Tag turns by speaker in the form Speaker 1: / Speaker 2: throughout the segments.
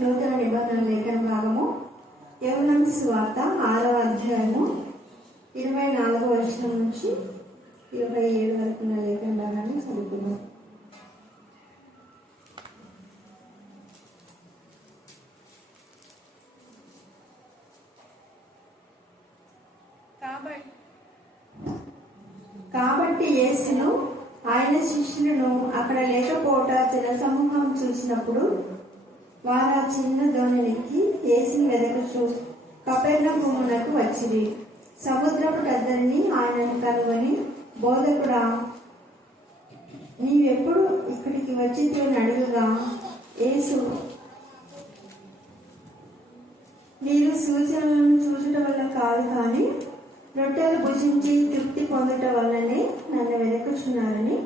Speaker 1: నూతన నిబంధన లేఖన భాగము యవనం స్వార్త ఆరవ అధ్యాయము ఇరవై నాలుగు వర్షం నుంచి ఇరవై ఏడు వరకు ఉన్న లేఖన భాగాన్ని చదువుతున్నాం
Speaker 2: కాబట్టి
Speaker 1: కాబట్టి యేసును ఆయన శిష్యులను అక్కడ లేకపోవట జనసమూహం చూసినప్పుడు వారు ఆ చిన్న దోణికి యేసుని వెదకచు కపెర్ణ భూమునకు వచ్చిరి. సముద్రపు టద్దరిని ఆయనను కనుగొని బోధకుడా నీవెప్పుడు ఇక్కడికి వచ్చి అడుగుగా యేసు మీరు సూచనలను చూడటం వల్ల కాదు కానీ రొట్టెలు భుజించి తృప్తి పొందటం వల్లనే నన్ను వెదకుచున్నారని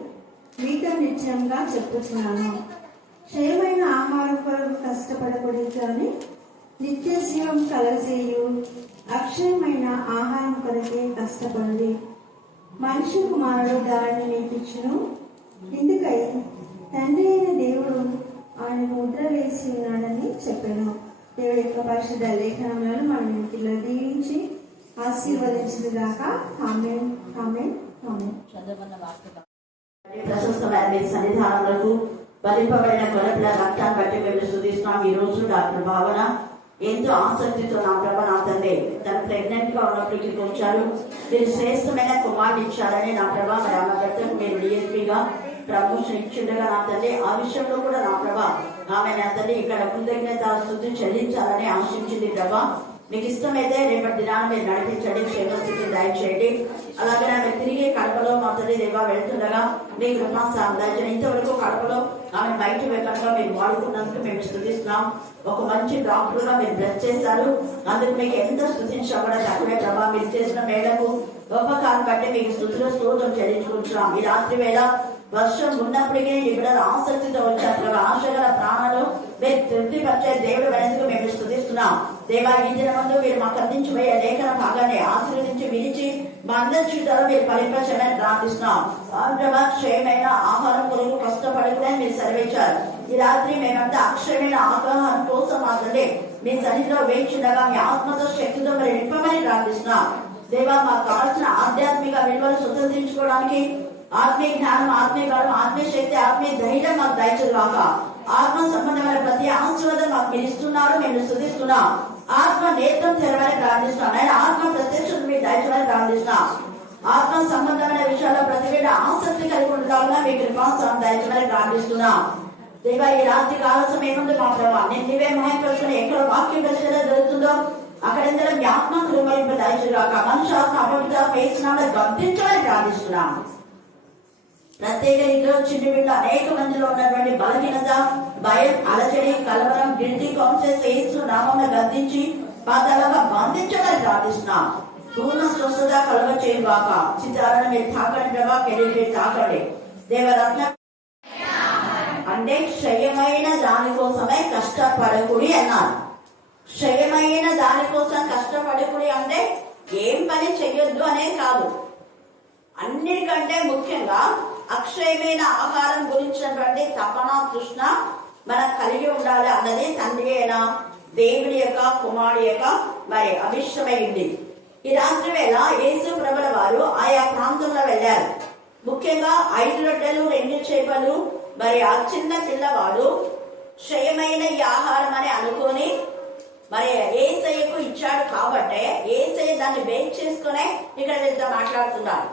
Speaker 1: మీతో నిశ్చయంగా చెప్పుచున్నాను. క్షయమైన ఆహారం కొరకు కష్టపడకూడదు కానీ నిత్య జీవం కలసేయు అక్షయమైన ఆహారం కొరకే కష్టపడి మనిషి కుమారుడు దారిని నీకిచ్చును ఇందుకై తండ్రి అయిన దేవుడు ఆయన ముద్ర వేసి ఉన్నాడని చెప్పాను. దేవుడి యొక్క పరిశుద్ధ లేఖనములను మనం ఇంటిలో దీవించి ఆశీర్వదించింది గాక ఆమె ఆమె ఆమె
Speaker 3: ప్రశస్తమైన మీ సన్నిధానములకు బలింపబడిన గొర్రెల రక్తాన్ని బట్టి మేము శుద్ధిస్తున్నాం. ఈ రోజు డాక్టర్ భావన ఎంతో ఆసక్తితో నా ప్రభ నా తండ్రి తను ప్రెగ్నెంట్గా ఉన్నప్పుడు ఇక్కడికి వచ్చారు. మీరు శ్రేష్టమైన కుమారుని ఇచ్చారని నా ప్రభ మరి ఆమె భర్తకు మీరు డిఎస్పీగా ప్రమోషన్ ఇచ్చిండగా నా తండ్రి ఆ విషయంలో కూడా నా ప్రభ ఆమె నా తండ్రి ఇక్కడ కృతజ్ఞత శుద్ధి చెల్లించాలని ఆశించింది ప్రభా మీకు ఇష్టమైతే రేపటి దినాన్ని మీరు నడిపించండి క్షేమస్థితి దయచేయండి. అలాగే ఆమె తిరిగి కడపలో మా తల్లి దేవా వెళ్తుండగా మీ కృపాస్థానం దయచేయండి. ఇంతవరకు కడపలో ఆమె బయట వెళ్ళకుండా మీరు వాడుకున్నందుకు మేము స్థుతిస్తున్నాం. ఒక మంచి డాక్టర్గా మీరు బ్లెస్ చేశారు. అందుకు మీకు ఎంత స్థుతించా కూడా తక్కువే ప్రభా. మీరు చేసిన మేడకు గొప్ప కాలం బట్టి మీకు స్థుతిలో స్తోత్రం చెల్లించుకుంటున్నాం. ఈ రాత్రి వేళ వర్షం ఉన్నప్పటికీ ఈ బిడ్డలు ఆసక్తితో వచ్చారు ప్రభా. ఆశగల ప్రాణాలు మీరు తృప్తిపరిచే దేవుడు వెనక మేము స్థుతిస్తున్నాం దేవా ఈ దినమందు మీరు మాకు అందించబోయే లేఖన భాగాన్ని ఆశీర్వదించి విరిచి మా అందరి చూడాలో మీరు ఫలింపచమని ప్రార్థిస్తున్నాం. క్షయమైన ఆహారం కొరకు కష్టపడుకునే మీరు సెలవించారు ఈ రాత్రి మేమంతా అక్షయమైన ఆగ్రహం కోసం మాత్రమే మీ సన్నిధిలో వేయించుండగా మీ ఆత్మతో శక్తితో మరి నింపమని ప్రార్థిస్తున్నాం. దేవా మాకు కావాల్సిన ఆధ్యాత్మిక విలువలు స్వతంత్రించుకోవడానికి ఆత్మీయ జ్ఞానం ఆత్మీయ బలం ఆత్మీయ శక్తి ఆత్మీయ ధైర్యం మాకు దయచేదాక ఆత్మ సంబంధమైన ప్రతి ఆశీర్వాదం మాకు మీరు మేము శుద్ధిస్తున్నాం ఆత్మ నేత్రం తెరవని ప్రార్థిస్తున్నాం. ఆయన ఆత్మ ప్రత్యక్షత మీరు దయచేయాలని ప్రార్థిస్తున్నాం. ఆత్మ సంబంధమైన విషయాల్లో ప్రతి వేళ ఆసక్తి కలిగి ఉండగా మీ కృపాసం దయచేయాలని ప్రార్థిస్తున్నాం. దేవా ఈ రాత్రి కాలసం ఏముంది మా ప్రభావ నేను నీవే మహిళపరుచుకుని ఎక్కడ వాక్యం పరిశీలన జరుగుతుందో అక్కడ అక్కడెందరూ మీ ఆత్మ కృపలింపు దయచేదాక మనుషు ఆత్మ అపవిత్ర పేసినామని గర్తించాలని ప్రార్థిస్తున్నాం ప్రత్యేక రీతిలో చిన్న అనేక మందిలో ఉన్నటువంటి బలహీనత భయం అలచడి కలవరం గిల్టీ కాన్షియస్ ఏసు నామంలో గర్దించి పాదాలుగా బంధించమని ప్రార్థిస్తున్నాం. పూర్ణ స్వస్థత కలవ చేయగాక చిత్రాలను మీరు తాకండి ప్రభా కెరీర్ మీరు తాకండి. దేవరత్న అంటే క్షయమైన దానికోసమే కష్టపడకుడి అన్నారు. క్షయమైన దానికోసం కష్టపడకుడి అంటే ఏం పని చెయ్యొద్దు అనే కాదు. అన్నిటికంటే ముఖ్యంగా అక్షయమైన ఆహారం గురించినటువంటి తపన తృష్ణ మనకు కలిగి ఉండాలి అన్నది తండ్రి అయిన దేవుడి యొక్క కుమారుడి యొక్క మరి అభిష్టమైంది ఈ రాత్రి వేళ యేసు ప్రభుల వారు ఆయా ప్రాంతంలో వెళ్ళారు. ముఖ్యంగా ఐదు రొట్టెలు రెండు చేపలు మరి ఆ చిన్న పిల్లవాడు క్షయమైన ఈ ఆహారం అని అనుకొని మరి ఏసయ్యకు ఇచ్చాడు కాబట్టే ఏసయ్య దాన్ని బేక్ చేసుకునే ఇక్కడ వీళ్ళతో మాట్లాడుతున్నారు.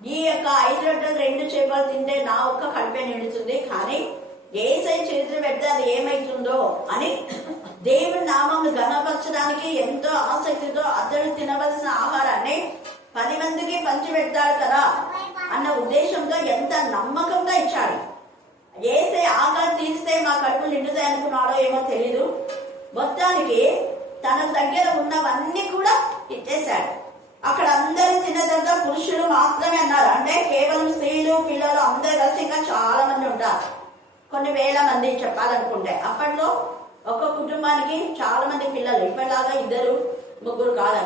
Speaker 3: ఈ యొక్క ఐదు రొట్టెలు రెండు చేపలు తింటే నా ఒక్క కడుపే నిండుతుంది. కానీ ఏసై చేతులు పెడితే అది ఏమైతుందో అని దేవుడి నామం గణపరచడానికి ఎంతో ఆసక్తితో అతడు తినవలసిన ఆహారాన్ని పది మందికి పంచి పెడతాడు కదా అన్న ఉద్దేశంతో ఎంత నమ్మకంగా ఇచ్చాడు. ఏసే ఆకలి తీరిస్తే మా కడుపులు నిండుతాయి అనుకున్నాడో ఏమో తెలీదు. మొత్తానికి తన దగ్గర ఉన్నవన్నీ కూడా ఇచ్చేశాడు. అక్కడ అందరూ తిన్న తర్వాత పురుషులు మాత్రమే అన్నారు. అంటే కేవలం స్త్రీలు పిల్లలు అందరూ కలిసి ఇంకా చాలా మంది ఉంటారు. కొన్ని వేల మంది చెప్పాలనుకుంటే. అప్పట్లో ఒక కుటుంబానికి చాలా మంది పిల్లలు ఇప్పటిలాగా ఇద్దరు ముగ్గురు కాదు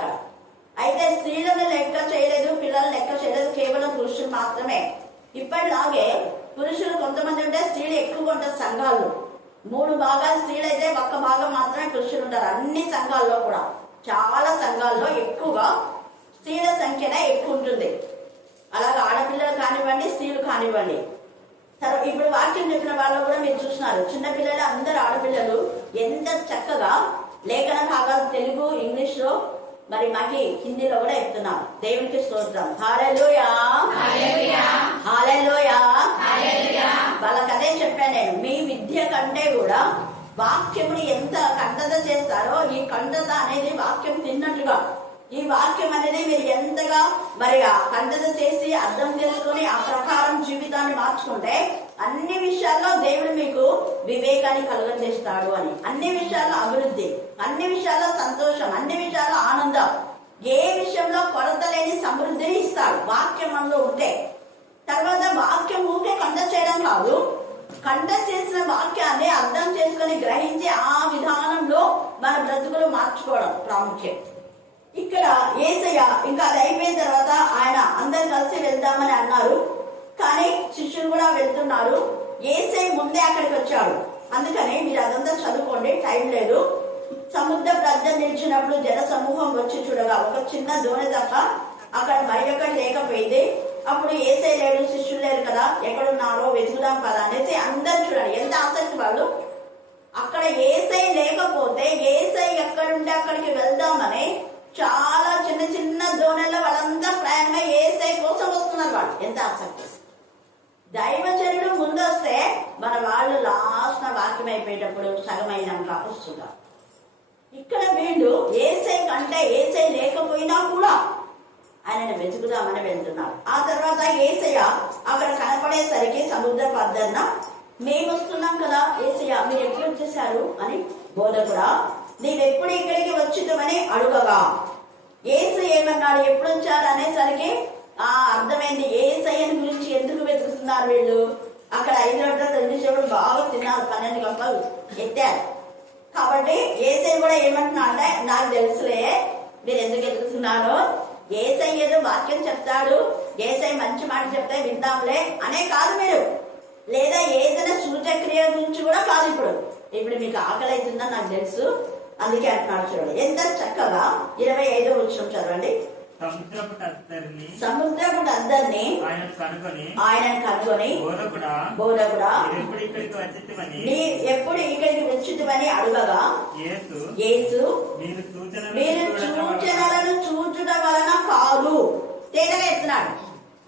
Speaker 3: అయితే స్త్రీలను లెక్క చేయలేదు పిల్లలను లెక్క చేయలేదు కేవలం పురుషులు మాత్రమే. ఇప్పటిలాగే పురుషులు కొంతమంది ఉంటే స్త్రీలు ఎక్కువగా ఉంటారు సంఘాలు మూడు భాగాలు స్త్రీలు అయితే ఒక్క భాగం మాత్రమే పురుషులు ఉంటారు. అన్ని సంఘాల్లో కూడా చాలా సంఘాల్లో ఎక్కువగా స్త్రీల సంఖ్యనే ఎక్కువ ఉంటుంది అలాగే ఆడపిల్లలు కానివ్వండి స్త్రీలు కానివ్వండి. తర్వాత ఇప్పుడు వాక్యం చెప్పిన వాళ్ళు కూడా మీరు చూస్తున్నారు. చిన్నపిల్లలు అందరు ఆడపిల్లలు ఎంత చక్కగా లేఖన భాగాలు తెలుగు ఇంగ్లీష్లో మరి మాకి హిందీలో కూడా చెప్తున్నారు. దేవునికి స్తోత్రం. హాలెలూయా. హాలెలూయా. వాళ్ళకి అదే చెప్పాను నేను. మీ విద్య కంటే కూడా వాక్యముని ఎంత కంఠత చేస్తారో ఈ కంఠత అనేది వాక్యం తిన్నట్టుగా ఈ వాక్యం అనేది మీరు ఎంతగా మరి ఆ చేసి అర్థం చేసుకుని ఆ ప్రకారం జీవితాన్ని మార్చుకుంటే అన్ని విషయాల్లో దేవుడు మీకు వివేకాన్ని కలుగజేస్తాడు అని. అన్ని విషయాల్లో అభివృద్ధి అన్ని విషయాల్లో సంతోషం అన్ని విషయాల్లో ఆనందం. ఏ విషయంలో కొరత లేని సమృద్ధిని ఇస్తాడు వాక్యం అందులో ఉంటే. తర్వాత వాక్యం ఊకే కంట చేయడం కాదు. కంట చేసిన వాక్యాన్ని అర్థం చేసుకొని గ్రహించి ఆ విధానంలో మన బ్రతుకులు మార్చుకోవడం ప్రాముఖ్యం. ఇక్కడ ఏసయ్య ఇంకా అది అయిపోయిన తర్వాత ఆయన అందరు కలిసి వెళ్దామని అన్నారు. కానీ శిష్యులు కూడా వెళ్తున్నారు. ఏసై ముందే అక్కడికి వచ్చాడు. అందుకని మీరు అదంతా చదువుకోండి టైం లేదు. సముద్ర ప్రజ్ఞ నిలిచినప్పుడు జన సమూహం వచ్చి చూడగా ఒక చిన్న దోణి తప్ప అక్కడ మరి ఒకటి లేకపోయింది. అప్పుడు ఏసై లేడు శిష్యులు లేరు కదా ఎక్కడున్నారో వెతుకుదాం కదా అనేసి అందరు చూడండి ఎంత ఆసక్తి వాళ్ళు. అక్కడ ఏసై లేకపోతే ఏసై ఎక్కడుంటే అక్కడికి వెళ్దామని చాలా చిన్న చిన్న దోణల్లో వాళ్ళంతా ప్రయాణమై ఏసై కోసం వస్తున్నారు వాళ్ళు. ఎంత ఆసక్తి. దైవజనుడు ముందు వస్తే మన వాళ్ళు లాస్ట్ వాక్యం అయిపోయేటప్పుడు సగమైన వస్తున్నారు ఇక్కడ వీళ్ళు ఏసై కంటే ఏసై లేకపోయినా కూడా ఆయనను వెతుకుదామని వెళ్తున్నారు ఆ తర్వాత ఏసయ్య అక్కడ కనపడేసరికి సముద్ర పద్దన్న మేము వస్తున్నాం కదా ఏసయ్య మీరు ఎప్పుడు వచ్చేసారు అని బోధకుడా నీవెప్పుడు ఇక్కడికి వచ్చిందమని అడుగగా. ఏసు ఏమన్నాడు? ఎప్పుడు వచ్చాడు అనేసరికి ఆ అర్థమైంది. ఏసయ్యని గురించి ఎందుకు వెతుకుతున్నారు వీళ్ళు? అక్కడ ఐదు గంటల చెవులు బాగా తిన్నారు పన్నెండు గంటలు ఎత్తారు. కాబట్టి ఏసై కూడా ఏమంటున్నా అంటే నాకు తెలుసులే మీరు ఎందుకు ఎదుగుతున్నారు ఏసై ఏదో వాక్యం చెప్తాడు ఏసై మంచి మాట చెప్తే వింటాంలే అనే కాదు మీరు. లేదా ఏదైనా సూచక్రియ గురించి కూడా కాదు ఇప్పుడు. ఇప్పుడు మీకు ఆకలి అవుతుందని నాకు తెలుసు. అందుకే అంటున్నాడు చూడండి. ఎంత చక్కగా ఇరవై ఐదో వచ్చిన చదవండి.
Speaker 2: సముద్రపు
Speaker 3: అందరినీ
Speaker 2: ఆయన కనుగొని
Speaker 3: ఆయన కనుగొని
Speaker 2: బోధకుడా
Speaker 3: బోధకుడా
Speaker 2: మీరెప్పుడు ఇక్కడికి వచ్చిందని
Speaker 3: నీ ఎప్పుడు ఇక్కడికి వచ్చిందని అడగగా
Speaker 2: యేసు
Speaker 3: యేసు
Speaker 2: మీరు సూచనలు
Speaker 3: మీరు సూచనలను చూచుట వలన కాదు. తేటగా ఎత్తున్నాడు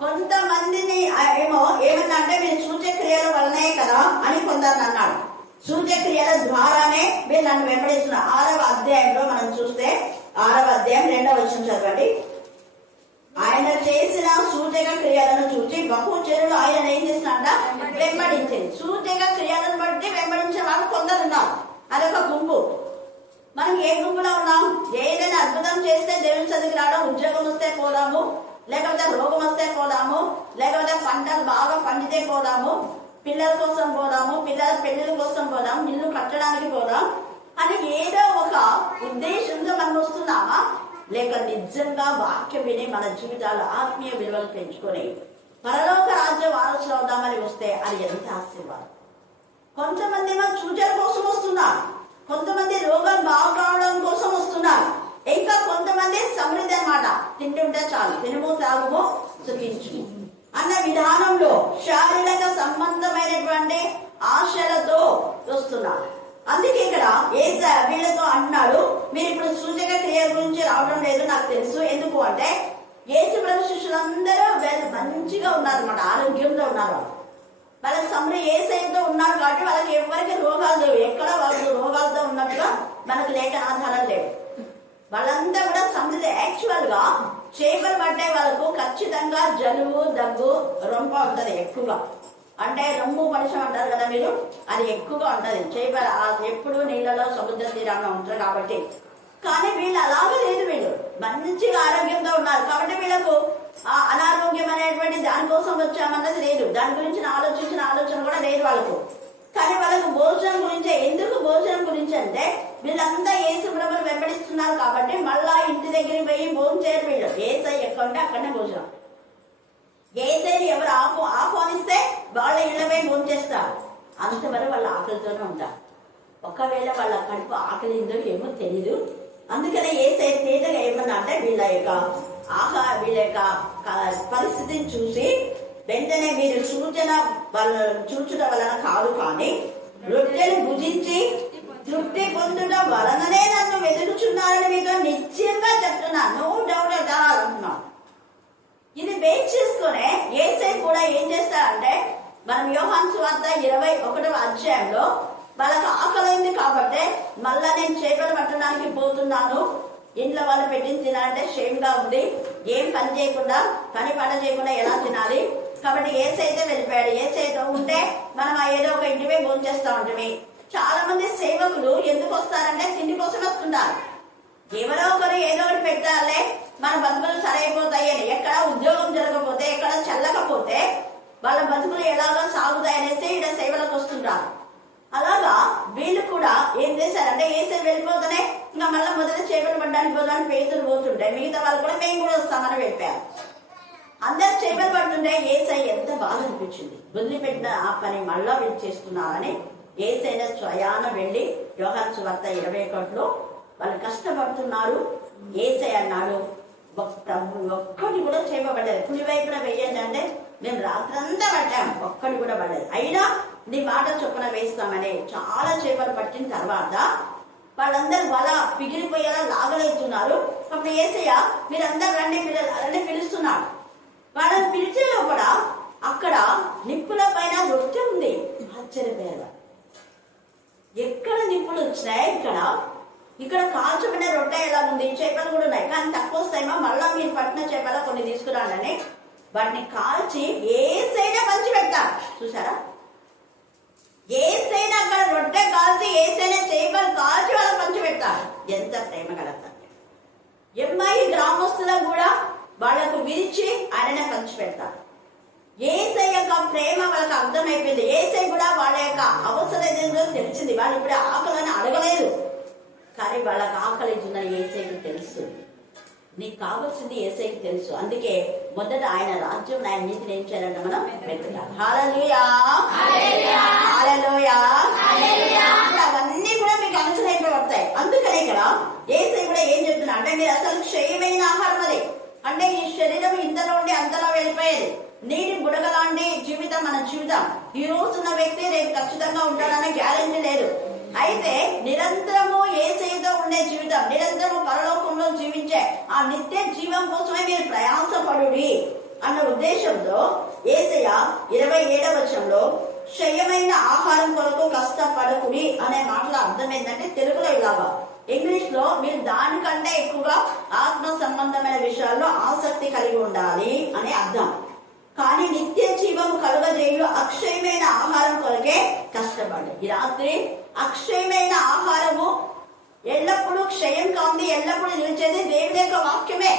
Speaker 3: కొంతమందిని ఏమో ఏమన్నా అంటే మీరు సూచక్రియల వలనే కదా అని కొందరు అన్నాడు. సూర్యక్రియల ద్వారానే మీరు నన్ను వెంబడిస్తున్న ఆరవ అధ్యాయంలో మనం చూస్తే ఆరవ అధ్యాయం రెండవ వచ్చిన చదవండి. ఆయన చేసిన సూచక క్రియలను చూసి బహుచరులు ఆయన ఏం చేసినట్ట వెంబడించింది సూచక క్రియలను బట్టి వెంబడించే వాళ్ళు కొందరు ఉన్నారు. అదొక గుంపు. మనం ఏ గుంపులో ఉన్నాం? ఏదైనా అద్భుతం చేస్తే దేవుని చదివి రావడం ఉద్యోగం వస్తే పోదాము లేకపోతే రోగం వస్తే పోదాము లేకపోతే పంటలు బాగా పండితే పోదాము పిల్లల కోసం పోదాము పిల్లల పెళ్ళిల కోసం పోదాం ఇల్లు కట్టడానికి పోదాం అని ఏదో ఒక ఉద్దేశంతో మనం వస్తున్నామా? లేక నిజంగా వాక్యం విని మన జీవితాలు ఆత్మీయ విలువలు పెంచుకొని పరలోక రాజ్య వారసులు అవుదామని వస్తే అది ఎంత ఆశీర్వాదం? కొంతమంది ఏమో సూచన కోసం వస్తున్నారు. కొంతమంది రోగం బాగు కావడం కోసం వస్తున్నారు. ఇంకా కొంతమంది సమృద్ధి అన్నమాట. తింటుంటే చాలు. తినుము తాగుము సుఖించు అన్న విధానంలో శారీరక సంబంధమైనటువంటి ఆశలతో వస్తున్నారు. అందుకే ఇక్కడ ఏ వీళ్ళతో అన్నాడు మీరు ఇప్పుడు సూచక క్రియ గురించి రావడం లేదు నాకు తెలుసు. ఎందుకు అంటే ఏసు ప్రభు శిష్యులందరూ వీళ్ళు మంచిగా ఉన్నారన్నమాట ఆరోగ్యంతో ఉన్నారు. వాళ్ళకి సమృ ఏ సైడ్తో ఉన్నారు కాబట్టి వాళ్ళకి ఎవరికి రోగాలు లేవు. ఎక్కడ వాళ్ళు రోగాలతో ఉన్నట్టుగా మనకు లేఖ ఆధారం లేవు వాళ్ళంతా కూడా సమృద్ధి యాక్చువల్గా చేపలు పట్టే వాళ్ళకు ఖచ్చితంగా జలుబు దగ్గు రొంప ఉంటుంది ఎక్కువగా. అంటే రొమ్ము మనిషి అంటారు కదా మీరు? అది ఎక్కువగా ఉంటుంది. చేపలు ఎప్పుడు నీళ్ళలో సముద్ర తీరాన ఉంటారు కాబట్టి. కానీ వీళ్ళు అలాగే లేదు వీళ్ళు. మంచిగా ఆరోగ్యంగా ఉన్నారు. కాబట్టి వీళ్ళకు ఆ అనారోగ్యం అనేటువంటి దానికోసం వచ్చామన్నది లేదు. దాని గురించి ఆలోచించిన ఆలోచన కూడా లేదు వాళ్ళకు. కానీ వాళ్ళకు భోజనం గురించే. ఎందుకు భోజనం గురించి అంటే వీళ్ళంతా ఏసు ప్రభుని వెంబడిస్తున్నారు కాబట్టి మళ్ళా ఇంటి దగ్గరికి పోయి భోజనం చేయరు వీళ్ళు. ఏసై ఎక్కడ ఉంటే అక్కడనే భోజనం. ఏసైని ఎవరు ఆహ్వా ఆహ్వానిస్తే వాళ్ళ ఇళ్ళపై భోజనం చేస్తారు. అంతవరకు వాళ్ళ ఆకలితోనే ఉంటారు. ఒకవేళ వాళ్ళ కడుపు ఆకలిందో ఏమో తెలీదు. అందుకనే ఏ తేటగా ఏమన్నా అంటే వీళ్ళ యొక్క ఆహా వీళ్ళ యొక్క పరిస్థితిని చూసి వెంటనే మీరు సూచన వాళ్ళ చూచడం వలన కాదు కానీ రొట్టెలు భుజించి తృప్తి పొందడం వలననే నన్ను వెతుకుచున్నారని మీతో నిశ్చయంగా చెప్తున్నాను నో డౌట్ అట్ ఆల్ అంటున్నాను ఇది బేస్ చేసుకునే ఏసై కూడా ఏం చేస్తారంటే మనం యోహాన్ సువార్త ఇరవై ఒకటవ అధ్యాయంలో వాళ్ళకి ఆకలైంది కాబట్టి మళ్ళా నేను చేపలు పట్టడానికి పోతున్నాను. ఇంట్లో వాళ్ళు పెట్టింది తినాలంటే షేమ్గా ఉంది. ఏం పని చేయకుండా పని పని చేయకుండా ఎలా తినాలి? కాబట్టి ఏసైతే వెళ్ళిపోయాడు. ఏసైతే ఉంటే మనం ఆ ఏదో ఒక ఇంటిపై చేస్తూ ఉంటుంది చాలా మంది సేవకులు ఎందుకు వస్తారంటే తిండి కోసం ఎవరో ఒకరు ఏదో ఒకటి పెట్టాలే మన బతుకులు సరైపోతాయని ఎక్కడ ఉద్యోగం జరగకపోతే ఎక్కడ చల్లకపోతే వాళ్ళ బతుకులు ఎలాగో సాగుతాయి అనేసి సేవలకు వస్తుంటారు. అలాగా వీళ్ళు కూడా ఏం చేశారంటే ఏసే వెళ్ళిపోతేనే ఇంకా మళ్ళీ మొదటి చేపలు పడ్డానికి పోదానికి పేతులు పోతుంటాయి మిగతా వాళ్ళు కూడా మేము కూడా వస్తామని వెళ్ళిపోయారు అందరు చేపలు పడుతుంటే ఏసై ఎంత బాధ అనిపించింది. వదిలిపెట్టిన ఆ పని మళ్ళా వీళ్ళు చేస్తున్నారని ఏసైనా స్వయాన వెళ్ళి యోహాన్ సువార్త ఇరవై ఒకటిలో వాళ్ళు కష్టపడుతున్నారు ఏసై అన్నాడు ప్రభు ఒక్కటి కూడా చేయబడలేదు. కుడి వైపున వెయ్యండి అంటే మేము రాత్రంతా పట్టాం ఒక్కటి కూడా పడలేదు. అయినా నీ మాట చొప్పున వేస్తామని చాలా చేపలు పట్టిన తర్వాత వాళ్ళందరూ వల పిగిలిపోయేలా లాగలేస్తున్నారు. అప్పుడు ఏసయ్య మీరందరూ రండి పిల్లలు రండి పిలుస్తున్నాడు. వాళ్ళని పిలిచే లోపల అక్కడ నిప్పుల పైన నృత్యం ఉంది. ఆశ్చర్యపోయారు ఎక్కడ నిప్పులు వచ్చినాయి ఇక్కడ ఇక్కడ కాల్చబడిన రొట్టె ఎలా ఉంది? చేపలు కూడా ఉన్నాయి. కానీ తక్కువ వస్తాయేమో మళ్ళా మీరు పట్టిన చేపల కొన్ని తీసుకురాలని వాటిని కాల్చి ఏసైనా పంచి పెడతారు చూసారా? ఏసైనా అక్కడ రొట్టె కాల్చి ఏసైనా చేపలు కాల్చి వాళ్ళకి పంచి పెడతారు ఎంత ప్రేమ కలగతారు ఎమ్మాయి గ్రామస్తులకు కూడా వాళ్ళకు విరిచి ఆయననే పంచి పెడతారు ఏసై యొక్క ప్రేమ వాళ్ళకి అర్థమైపోయింది? ఏసై కూడా వాళ్ళ యొక్క అవసరం ఏదో తెలిసింది. వాళ్ళు ఇప్పుడు ఆకలని అడగలేదు. కానీ వాళ్ళకి ఆకలి ఉందని ఏసైకి తెలుసు. నీకు కావాల్సింది ఏసైకి తెలుసు. అందుకే మొదట ఆయన రాజ్యం ఆయన నీతిని ఏం చేయాలంటే మనం అవన్నీ కూడా మీకు అనుసరింపబడతాయి అందుకనే ఇక్కడ ఏసై కూడా ఏం చెప్తున్నా అంటే మీరు అసలు క్షయమైన ఆహారం అది అంటే ఈ శరీరం ఇంతలో ఉండి అంతలో వెళ్ళిపోయేది. నీటి బుడగలాంటి జీవితం మన జీవితం. ఈ రోజు ఉన్న వ్యక్తి రేపు ఖచ్చితంగా ఉంటాడనే గ్యారెంటీ లేదు. అయితే నిరంతరము ఏసైతో ఉండే జీవితం నిరంతరము పరలోకంలో జీవించే ఆ నిత్య జీవం కోసమే మీరు ప్రయాసపడు అన్న ఉద్దేశంతో ఏసయ్య ఇరవై ఏడవ వచనంలో క్షయమైన ఆహారం కొరకు కష్టపడకుడి అనే మాటల అర్థం ఏంటంటే తెలుగులో ఇలాగా. ఇంగ్లీష్లో మీరు దానికంటే ఎక్కువగా ఆత్మ సంబంధమైన విషయాల్లో ఆసక్తి కలిగి ఉండాలి అనే అర్థం. కానీ నిత్య జీవము కలుగజేయు అక్షయమైన ఆహారం కొరకే కష్టపడి. ఈ రాత్రి అక్షయమైన ఆహారము ఎల్లప్పుడూ క్షయం కాంది ఎల్లప్పుడూ నిలిచేది దేవుని యొక్క వాక్యమే.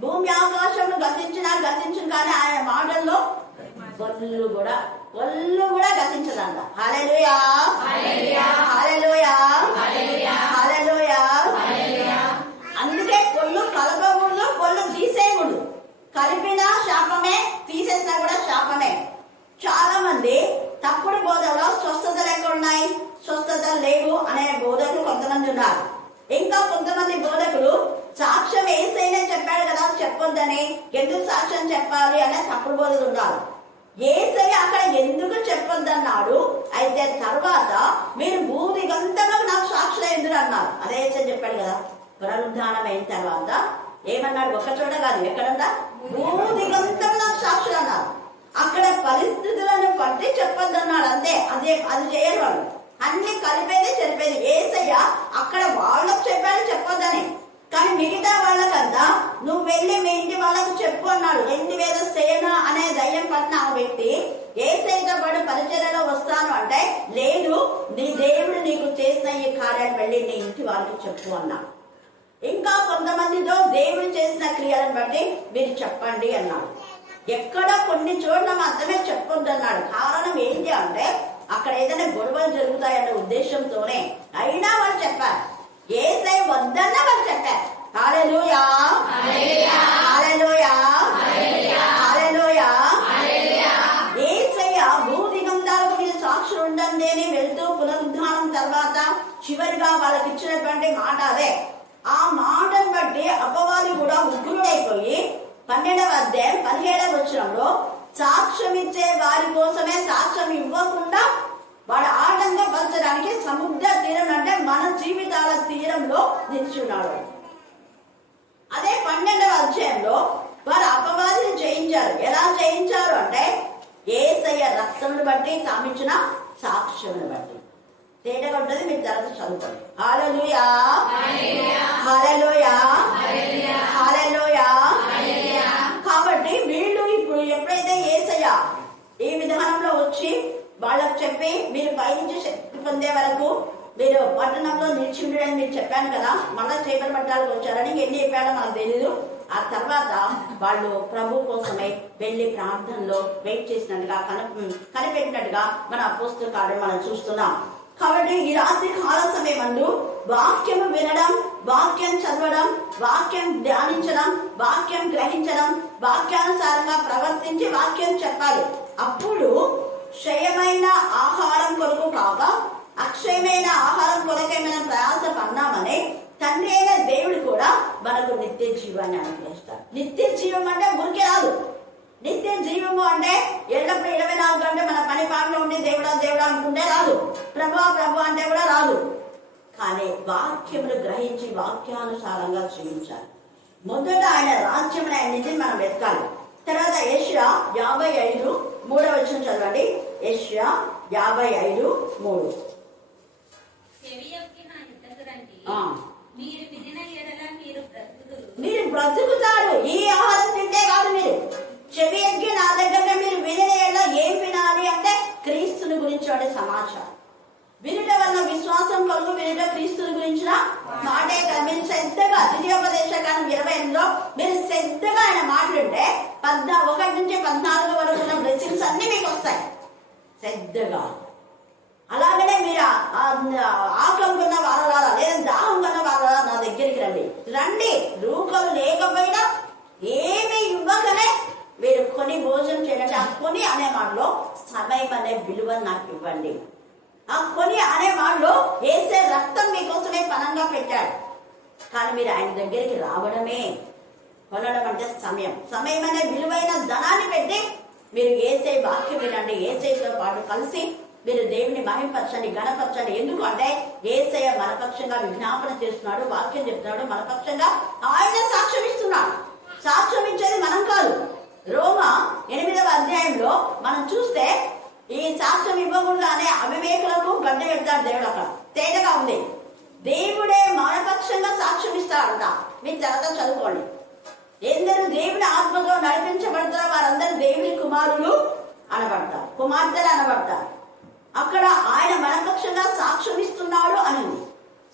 Speaker 3: భూమి ఆకాశంలో గతించినా గతించిన కానీ ఆయన మాటల్లో ఒళ్ళు కూడా ఒళ్ళు కూడా గతించదంట. హల్లెలూయా. కలిపినా శాపమే తీసేసినా కూడా శాపమే. చాలా మంది తప్పుడు బోధలో స్వస్థత ఉన్నాయి. స్వస్థత లేవు అనే బోధకులు కొంతమంది ఉన్నారు. ఇంకా కొంతమంది బోధకులు సాక్ష్యం ఏసైనా చెప్పాడు కదా చెప్పొద్దని ఎందుకు సాక్ష్యం చెప్పాలి అనే తప్పుడు బోధలు ఉన్నారు. ఏసై అక్కడ ఎందుకు చెప్పొద్దన్నాడు? అయితే తర్వాత మీరు భూమి గంతలో నాకు సాక్షులు ఎందుకు అన్నారు అదే ఏసై చెప్పాడు కదా పునరుద్ధానం అయిన తర్వాత ఏమన్నాడు? ఒక్క చోట కాదు ఎక్కడందా? భూదిగంతం నాకు సాక్షులు అన్నారు. అక్కడ పరిస్థితులను పట్టి బట్టి చెప్పొద్దన్నాడు అంతే. అదే అది చేయరు వాళ్ళు. అన్ని కలిపేది చెప్పేది ఏసయ్య అక్కడ వాళ్ళకు చెప్పాడు చెప్పొద్దని. కానీ మిగతా వాళ్ళకంతా నువ్వు వెళ్ళి మీ ఇంటి వాళ్ళకు చెప్పు అన్నాడు. రెండు వేల సేన అనే దయ్యం పట్టిన ఆ వ్యక్తి? ఏసైతో పాటు పరిచర్యలో వస్తాను అంటే లేదు నీ దేవుడు నీకు చేసిన ఈ కార్యాన్ని వెళ్ళి నీ ఇంటి వాళ్ళకి చెప్పు అన్నాడు. ఇంకా కొంతమందితో దేవుడు చేసిన క్రియలను బట్టి మీరు చెప్పండి అన్నాడు. ఎక్కడ కొన్ని చోట్ల మాత్రమే చెప్పొద్దు అన్నాడు కారణం ఏంటి అంటే అక్కడ ఏదైనా గొడవలు జరుగుతాయన్న ఉద్దేశంతోనే అయినా వాళ్ళు చెప్పారు. ఏసై వద్దన్నా వాళ్ళు చెప్పారు. హాలెలూయా హాలెలూయా హాలెలూయా ఏసయ్య భూ దిగంతాలకు మీరు సాక్షులు ఉండండి వెళ్తూ పునరుద్ధానం తర్వాత ఇచ్చినటువంటి మాట అదే ఆ మాటను బట్టి అపవాది కూడా ఉగ్రుడైపోయి పన్నెండవ అధ్యాయం పదిహేడవ వచ్చినంలో సాక్ష్యం ఇచ్చే వారి కోసమే సాక్ష్యం ఇవ్వకుండా వాడు ఆటంకపరచడానికి సముద్ర తీరం అంటే మన జీవితాల తీరంలో నిల్చున్నాడు. అదే పన్నెండవ అధ్యాయంలో వారు అపవాదిని జయించారు. ఎలా జయించారు అంటే ఏసయ్య రక్తమును బట్టి తామిచ్చిన సాక్ష్యమును బట్టి. తేటగా ఉంటుంది మీరు తర్వాత చదువుకోండి. హాలలుయా. హాలలుయా. హాలలుయా. ఈ విధానంలో వచ్చి వాళ్ళకు చెప్పి మీరు పైనుంచి శక్తి పొందే వరకు మీరు పట్టణంలో నిలిచి ఉండడని మీరు చెప్పాను కదా. మళ్ళా చేపల పట్టాలకు వచ్చారని ఎన్ని చెప్పాడో నాకు తెలీదు. ఆ తర్వాత వాళ్ళు ప్రభు కోసమే వెళ్ళి ప్రార్థనలో వెయిట్ చేసినట్టుగా కనిపెట్టినట్టుగా మన అపోస్తల కార్యం మనం చూస్తున్నాం. కాబట్టి ఈ రాత్రి కాల సమయమందు వాక్యం వినడం వాక్యం చదవడం వాక్యం ధ్యానించడం వాక్యం గ్రహించడం వాక్యానుసారంగా ప్రవర్తించి వాక్యం చెప్పాలి. అప్పుడు క్షయమైన ఆహారం కొరకు కాక అక్షయమైన ఆహారం కొరకే మనం ప్రయాస పన్నామని తండ్రి అయిన దేవుడు కూడా మనకు నిత్య జీవాన్ని అనుగ్రహిస్తాడు. నిత్య జీవం అంటే ఊరికే రాదు. నిత్య జీవము అంటే ఎల్లప్పుడు ఇరవై నాలుగు గంటలు మన పని పాటలో ఉండి దేవుడా దేవుడా అనుకుంటే రాదు. ప్రభా ప్రభు అంటే కూడా రాదు. కానీ వాక్యములు గ్రహించి వాక్యానుసారంగా జీవించాలి. మొదట ఆయన రాజ్యం ఆయన నిధిని మనం వెతకాలి. తర్వాత ఏషియా యాభై ఐదు మూడవ వచ్చిన చదవండి. ఏషియా యాభై ఐదు మూడు.
Speaker 4: మీరు
Speaker 3: బ్రతుకుతారు. ఈ ఆహారం తింటే కాదు మీరు. చెవి ఎగ్గి నా దగ్గర మీరు వినలేలా ఏం వినాలి అంటే క్రీస్తుని గురించి వాడే సమాచారం. వినుట వల్ల విశ్వాసం కలుగు వినుట క్రీస్తుని గురించిన మాటే కాదు. మీరు శ్రద్ధగా ద్వితీయోపదేశ కాలం ఇరవై ఎనిమిదిలో మీరు శ్రద్ధగా ఆయన మాట్లాడితే పద్నా ఒకటి నుంచి పద్నాలుగు వరకు ఉన్న బ్లెస్సింగ్స్ అన్ని మీకు వస్తాయి. శ్రద్ధగా. అలాగనే మీరు ఆ- ఆకలి కొన్న వారలారా లేదా దాహం కొన్న వారలారా నా దగ్గరికి రండి. రండి. రూకలు లేకపోయినా ఏమి ఇవ్వకనే మీరు కొని భోజనం చేయండి ఆ కొని అనే మాటలో సమయం అనే విలువ నాకు ఇవ్వండి. ఆ కొని అనే మాటలో వేసే రక్తం మీకోసమే పనంగా పెట్టాడు. కానీ మీరు ఆయన దగ్గరికి రావడమే కొనడం అంటే సమయం. సమయం అనే విలువైన ధనాన్ని పెట్టి మీరు ఏసే వాక్యం వినండి. ఏసైతో పాటు కలిసి మీరు దేవుని మహింపరచండి గణపరచండి ఎందుకు అంటే ఏసయ్య మనపక్షంగా విజ్ఞాపన చేస్తున్నాడు వాక్యం చెప్తున్నాడు మనపక్షంగా ఆయన సాక్ష్యం ఇస్తున్నాడు. సాక్ష్యం ఇచ్చేది మనం కాదు. రోమ ఎనిమిదవ అధ్యాయంలో మనం చూస్తే ఈ శాస్త్రం ఇవ్వకుండానే అవివేకులకు గడ్డ పెడతాడు దేవుడు అక్కడ. తేటగా ఉంది. దేవుడే మనపక్షంగా సాక్ష్యం ఇస్తాడంట. మీరు తర్వాత చదువుకోండి. ఎందరూ దేవుని ఆత్మతో నడిపించబడతారో వారందరూ దేవుని కుమారులు అనబడతారు. కుమార్తెలు అనబడతారు. అక్కడ ఆయన మనపక్షంగా సాక్ష్యం ఇస్తున్నాడు అని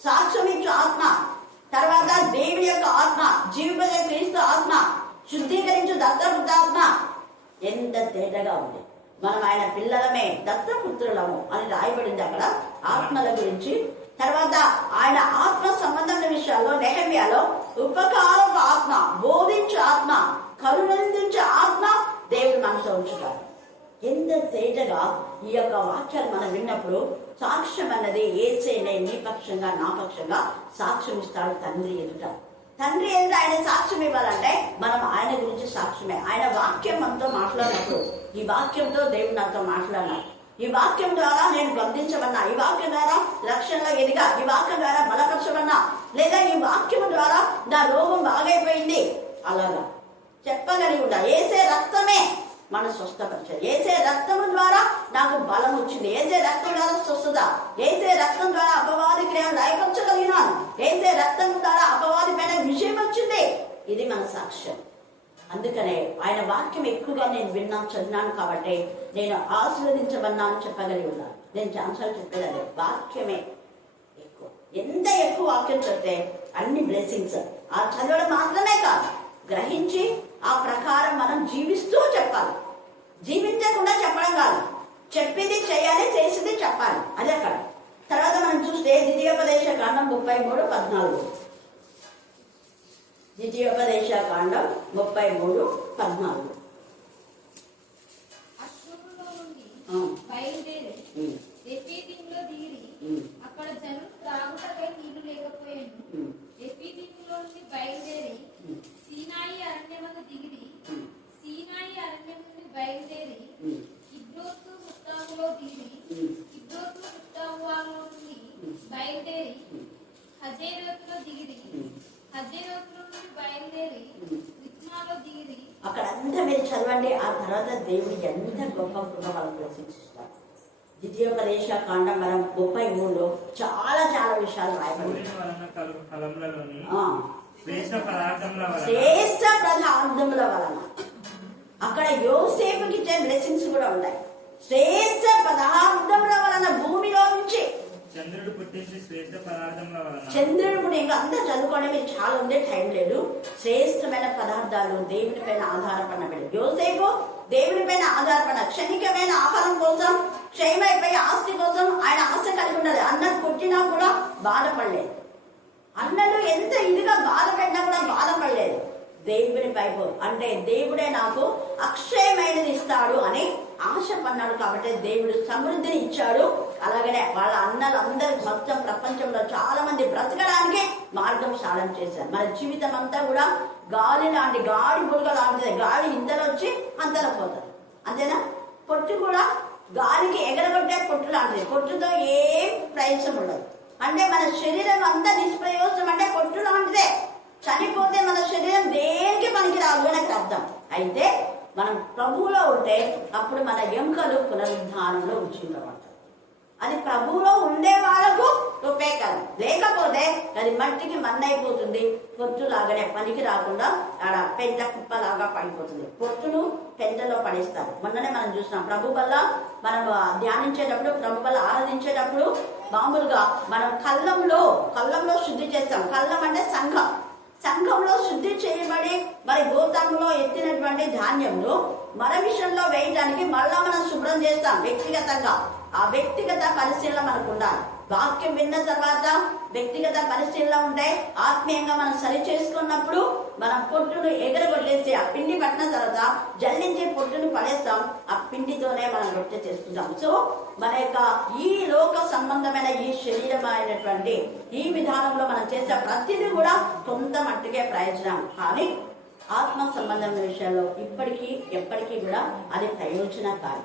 Speaker 3: సాక్ష్యం ఇచ్చు ఆత్మ. తర్వాత దేవుని యొక్క ఆత్మ జీవిత క్రీస్తు ఆత్మ శుద్ధీకరించు దత్తపుత్రాత్మ. ఎంత తేటగా ఉంది. మనం ఆయన పిల్లలమే దత్తపుత్రులము అని రాయబడింది అక్కడ ఆత్మల గురించి. తర్వాత ఆయన ఆత్మ సంబంధమైన విషయాల్లో నెహమ్యాలో ఉపకారపు ఆత్మ బోధించే ఆత్మ కరుణించే ఆత్మ దేవుడు మనతో ఉంచుతాడు. ఎంత తేటగా ఈ యొక్క వాక్యాలు మనం విన్నప్పుడు సాక్ష్యం అన్నది ఏసేనే నీ పక్షంగా నా పక్షంగా సాక్ష్యం ఇస్తాడు తండ్రి ఎదుట. తండ్రి ఎదుట ఆయన సాక్ష్యం ఇవ్వాలంటే మనం ఆయన గురించి సాక్ష్యమే. ఆయన వాక్యం మనతో మాట్లాడినప్పుడు ఈ వాక్యంతో దేవుడు నాతో మాట్లాడినాడు. ఈ వాక్యం ద్వారా నేను గమనించమన్నా ఈ వాక్యం ద్వారా లక్ష్యంలో ఎదిగా ఈ వాక్యం ద్వారా బలపరచమన్నా లేదా ఈ వాక్యం ద్వారా నా రోగం బాగైపోయింది? అలాగా. చెప్పగలిగి ఉండాలి. ఏసే రక్తమే మన స్వస్థపరిచారు ఏసే రక్తము ద్వారా నాకు బలం వచ్చింది. ఏసే రక్తం ద్వారా స్వస్థత ఏసే రక్తం ద్వారా అపవాదికి నేను నయపరచగలిగినాను ఏసే రక్తం ద్వారా అపవాది పైన విజయం వచ్చింది. ఇది మన సాక్ష్యం. అందుకనే ఆయన వాక్యం ఎక్కువగా నేను విన్నాను చదివినాను కాబట్టి నేను ఆశీర్వదించబన్నాను చెప్పగలిగి ఉన్నాను. నేను చాలాసార్లు చెప్పేదాన్ని. వాక్యమే ఎక్కువ. ఎంత ఎక్కువ వాక్యం చెప్తే అన్ని బ్లెస్సింగ్స్. ఆ చదవడం మాత్రమే కాదు గ్రహించి ఆ ప్రకారం మనం జీవిస్తూ చెప్పాలి. జీవించకుండా చెప్పడం కాదు. చెప్పింది చేయాలి చేసింది చెప్పాలి. అది అక్కడ. తర్వాత మనం చూస్తే ద్వితీయోపదేశ కాండం ముప్పై మూడు పద్నాలుగు. ద్వితీయోపదేశ కాండం ముప్పై మూడు పద్నాలుగు
Speaker 4: అక్కడ త్రాగుటకై నీళ్ళు లేకపోయాను. నుండి బయలుదేరి సీనాయి అరణ్యముకు దిగిరి. సీనాయి అరణ్యం బయలుదేరి
Speaker 3: ఉమ్,
Speaker 4: ఇబ్రోతు ముత్తాములో దిగిరి
Speaker 3: ఉమ్.
Speaker 4: ఇబ్రోతు ముత్తాములో నుండి బయలుదేరి హజేరోతులో దిగిరి. హజేరోతులో నుండి బయలుదేరి రిత్మాలో దిగిరి.
Speaker 3: అక్కడంతా మీరు చదవండి ఆ తర్వాత దేవుడు ఎంత గొప్ప కృప వాళ్ళకు ప్రశంసిస్తారు ద్వితీయోపదేశ కాండం మనం ముప్పై మూడులో చాలా చాలా విషయాలు రాయబడి
Speaker 2: శ్రేష్ట పదార్థముల వలన.
Speaker 3: అక్కడ యోసేపుకి ఇచ్చే బ్లెస్సింగ్స్ కూడా ఉన్నాయి శ్రేష్ట పదార్థముల వలన భూమిలో నుంచి.
Speaker 2: చంద్రుడు పుట్టించి శ్రేష్ట పదార్థముల వలన.
Speaker 3: చంద్రుడు కూడా ఇంకా అంతా చదువుకోవడం మీకు చాలా ఉండే టైం లేదు. శ్రేష్టమైన పదార్థాలు దేవుని పైన ఆధారపడిన బిడ్డ యోసేపు దేవుని పైన ఆధారపడిన క్షణికమైన ఆహారం కోసం క్షయమైపోయి ఆస్తి కోసం ఆయన ఆశ కలిగి ఉన్నది. అన్నం కొట్టినా కూడా బాధపడలేదు. అన్నలు ఎంత ఇదిగా బాధపడినా కూడా బాధపడలేదు. దేవుని పైపు అంటే దేవుడే నాకు అక్షయమైనది ఇస్తాడు అని ఆశ పన్నాడు కాబట్టి దేవుడు సమృద్ధిని ఇచ్చాడు. అలాగనే వాళ్ళ అన్నలు అందరు మొత్తం ప్రపంచంలో చాలా మంది బ్రతకడానికి మార్గం సాధన చేశారు. మన జీవితం అంతా కూడా గాలి లాంటి గాలి బుడగ లాంటిది. గాలి ఇంతలో వచ్చి అంతలో పోతుంది. అంతేనా? పొట్టు కూడా గాలికి ఎగరగొట్టే పొట్టు లాంటిది. పొట్టుతో ఏం ప్రయోజనం ఉండదు. అంటే మన శరీరం అంతా నిష్ప్రయోజనం అంటే పొట్టు లాంటిదే. చనిపోతే మన శరీరం దేనికి పనికి రాదు అని అర్థం. అయితే మనం ప్రభువులో ఉంటే అప్పుడు మన ఎముకలు పునరుద్ధానంలో ఉంచుకోబడతాయి అది ప్రభువులో ఉండే వాళ్ళకు ఉపయోగకరం. లేకపోతే అది మట్టికి మన్నైపోతుంది పొత్తు లాగానే పనికి రాకుండా ఆడ పెద్ద కుప్పలాగా పడిపోతుంది. పొత్తును పెద్దలో పడేస్తారు. మొన్ననే మనం చూసినాం ప్రభు వల్ల మనం ధ్యానించేటప్పుడు ప్రభు వల్ల ఆరాధించేటప్పుడు మామూలుగా మనం కళ్ళంలో కళ్ళంలో శుద్ధి చేస్తాం. కళ్ళం అంటే సంఘం. సంఘంలో శుద్ధి చేయబడి మరి గోతంలో ఎత్తినటువంటి ధాన్యంలో మన విషయంలో వేయడానికి మళ్ళా మనం శుభ్రం చేస్తాం వ్యక్తిగతంగా. ఆ వ్యక్తిగత పరిశీలన మనకు ఉండాలి. వాక్యం విన్న తర్వాత వ్యక్తిగత పరిస్థితుల్లో ఉంటే ఆత్మీయంగా మనం సరి చేసుకున్నప్పుడు మనం పొట్టును ఎగరగొట్టేసి ఆ పిండి పట్టిన తర్వాత జల్లించి పొట్టును పడేస్తాం. ఆ పిండితోనే మనం రొట్టె చేసుకుంటాం. సో మన యొక్క ఈ లోక సంబంధమైన ఈ శరీరమైనటువంటి ఈ విధానంలో మనం చేసే ప్రతిదీ కూడా కొంత మట్టుకే ప్రయోజనం. కానీ ఆత్మ సంబంధమైన విషయాల్లో ఇప్పటికీ ఎప్పటికీ కూడా అది ప్రయోజనకారి.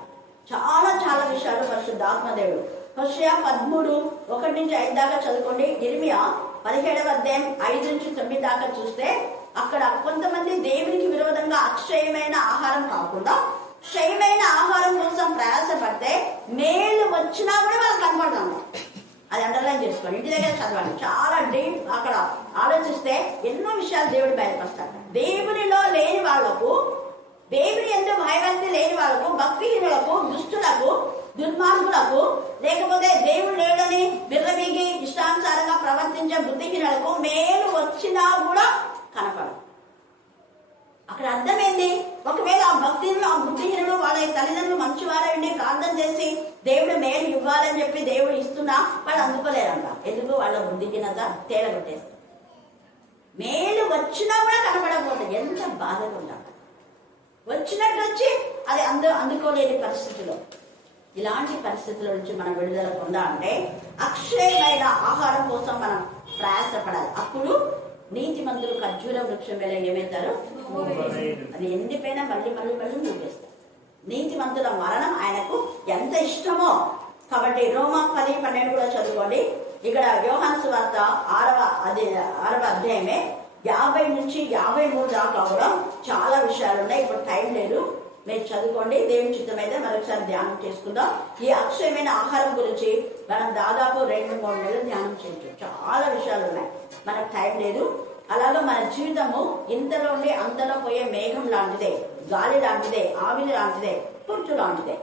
Speaker 3: చాలా చాలా విషయాలు పరిశుద్ధాత్మదేవుడు హోషియా పదమూడు ఒకటి నుంచి ఐదు దాకా చదువుకోండి. ఇరిమియా పదిహేడవ అధ్యాయం ఐదు నుంచి తొమ్మిది దాకా చూస్తే అక్కడ కొంతమంది దేవునికి విరోధంగా అక్షయమైన ఆహారం కాకుండా క్షయమైన ఆహారం కోసం ప్రయాసపడితే మేలు వచ్చినా కూడా వాళ్ళకి కనపడతాం అది అండర్లైన్ చేసుకోండి. ఇంటి దగ్గర చదవండి. చాలా డీప్ అక్కడ ఆలోచిస్తే ఎన్నో విషయాలు దేవుడు బయటపడతాడు దేవునిలో లేని వాళ్ళకు దేవుని ఎందు భయభక్తి లేని వాళ్ళకు భక్తిహీనులకు దుష్టులకు దుర్మార్గులకు లేకపోతే దేవుడు లేడని బిర్రబీగి ఇష్టానుసారంగా ప్రవర్తించే బుద్ధిహీనులకు మేలు వచ్చినా కూడా కనపడదు. అక్కడ అర్థం ఏంది ఒకవేళ ఆ భక్తిని ఆ బుద్ధిహీనులు వాళ్ళ తల్లిదండ్రులు మంచివారే ఉండి ప్రార్థన చేసి దేవుడు మేలు ఇవ్వాలని చెప్పి దేవుడు ఇస్తున్నా వాళ్ళు అందుకోలేరంట. ఎందుకు? వాళ్ళ బుద్ధిహీనత తేలగొట్టేస్తారు మేలు వచ్చినా కూడా కనపడకపోతుంది ఎంత బాధగా ఉండాలి. వచ్చినట్టు వచ్చి అది అందు అందుకోలేని పరిస్థితిలో. ఇలాంటి పరిస్థితుల నుంచి మనం విడుదల పొందాలంటే అక్షయమైన ఆహారం కోసం మనం ప్రయాసపడాలి. అప్పుడు నీతి మందులు ఖర్జూర వృక్షం వేళ ఏమవుతారు అది ఎండిపోయినా మళ్ళీ మళ్ళీ మళ్ళీ మూగేస్తారు. నీతి మంతుల మరణం ఆయనకు ఎంత ఇష్టమో. కాబట్టి రోమా పది పన్నెండు కూడా చదువుకోండి. ఇక్కడ యోహాను సువార్త ఆరవ అది ఆరవ అధ్యాయమే యాభై నుంచి యాభై మూడు దాకా కూడా చాలా విషయాలు ఉన్నాయి. ఇప్పుడు టైం లేదు. మీరు చదువుకోండి దేవుని చిత్తమైతే మరొకసారి ధ్యానం చేసుకుందాం. ఈ అక్షయమైన ఆహారం గురించి మనం దాదాపు రెండు మూడు నెలలు ధ్యానం చేయొచ్చు. చాలా విషయాలు ఉన్నాయి. మనకు టైం లేదు. అలాగే మన జీవితము ఇంతలో ఉండి అంతలో పోయే మేఘం లాంటిదే గాలి లాంటిదే ఆవిరి లాంటిదే పురుచు లాంటిదే.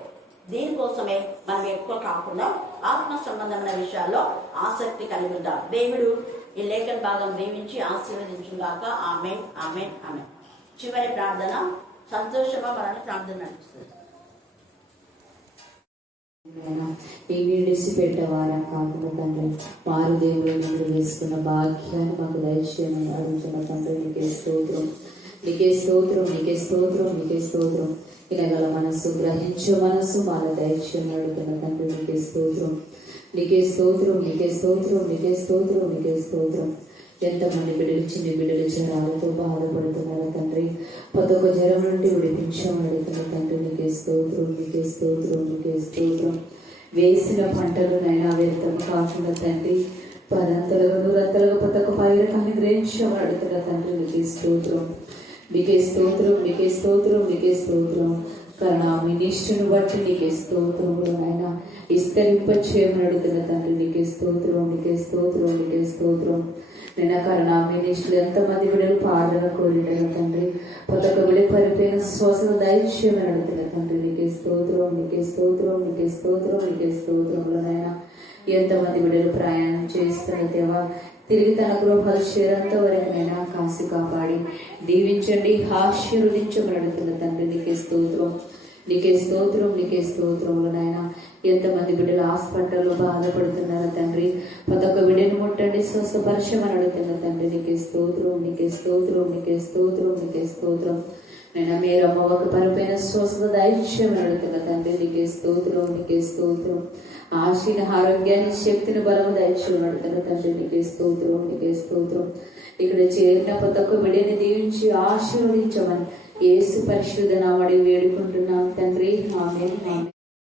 Speaker 3: దీనికోసమే మనం ఎక్కువ కాకుండా ఆత్మ సంబంధమైన విషయాల్లో ఆసక్తి కలిగి ఉందాం దేవుడు ఈ లేఖన భాగం దీవించి ఆశీర్వదించుగాక. ఆమె ఆమె ఆమె చివరి ప్రార్థన సంతోషంగా మనల్ని ప్రార్థన నడుస్తుంది
Speaker 5: ఈ కాకుండా తండ్రి వారు దేవుడు వేసుకున్న భాగ్యాన్ని మాకు దయచేయమని అడుగుతున్న తండ్రి నీకే స్తోత్రం. నీకే స్తోత్రం నీకే స్తోత్రం నీకే స్తోత్రం. వినగల మనసు గ్రహించే మనసు వాళ్ళ దయచేయమని అడుగుతున్న తండ్రి నీకే స్తోత్రం. నీకే స్తోత్రం నీకే స్తోత్రం నీకే స్తోత్రం నీకే స్తోత్రం. ఎంతమంది బిడ్డలు చిన్న బిడ్డలు జ్వరాలతో బాధపడుతున్నారు తండ్రి. కొత్త ఒక జ్వరం నుండి విడిపించమని అడుగుతున్న తండ్రి నీకే స్తోత్రం నీకే స్తోత్రం నీకే స్తోత్రం. వేసిన పంటలు నైనా వ్యర్థం కాకుండా తండ్రి పదంతలుగా నూరంతలుగా ఒక పైరు కానీ గ్రహించమని అడుగుతున్న తండ్రి నీకే స్తోత్రం. నీకే స్తోత్రం నీకే స్తోత్రం నీకే స్తోత్రం. కరుణ మీ నిష్ఠను బట్టి నీకే స్తోత్రములు నాయన విస్తరింప చేయమని అడుగుతున్న తండ్రి నీకే స్తోత్రం నీకే స్తోత్రం నీకే స్తోత్రం. నేను కరుణ మీ నిష్ఠలు ఎంతమంది బిడ్డలు పాడన కోరిన తండ్రి ప్రతి ఒక్క బిడ్డ పరిపోయిన శ్వాసను దయచేయమని తండ్రి నీకే స్తోత్రం నీకే స్తోత్రం నీకే స్తోత్రం నీకే స్తోత్రంలోనైనా ఎంతమంది బిడ్డలు ప్రయాణం చేస్తున్నదేవా తిరిగి తన గృహాలు చేరంత వరకునైనా కాసి కాపాడి దీవించండి ఆశీర్వదించమని అడుగుతున్న తండ్రి నీకే స్తోత్రం నీకే స్తోత్రం నీకే స్తోత్రములు నాయన ఎంతమంది బిడ్డలు హాస్పిటల్లో బాధపడుతున్నారు తండ్రి. ప్రతి ఒక్క బిడ్డను ముట్టండి స్వస్థపరచమని అడుగుతున్న తండ్రి నీకే స్తోత్రం నీకే స్తోత్రం నీకే స్తోత్రం నీకే స్తోత్రం. నేను మీరమ్మ ఒక పరమైన స్వస్థత దైత్యం అడుగుతున్న తండ్రి నీకే స్తోత్రం నీకే స్తోత్రం. ఆశీన ఆరోగ్యాన్ని శక్తిని బలము దైత్యం అడుగుతున్న తండ్రి నీకే స్తోత్రం నీకే స్తోత్రం. ఇక్కడ చేరిన ప్రతి ఒక్క బిడ్డని దీవించి ఆశీర్వదించమని యేసు పరిశుద్ధ నామడి వేడుకుంటున్నాం తండ్రి. ఆమె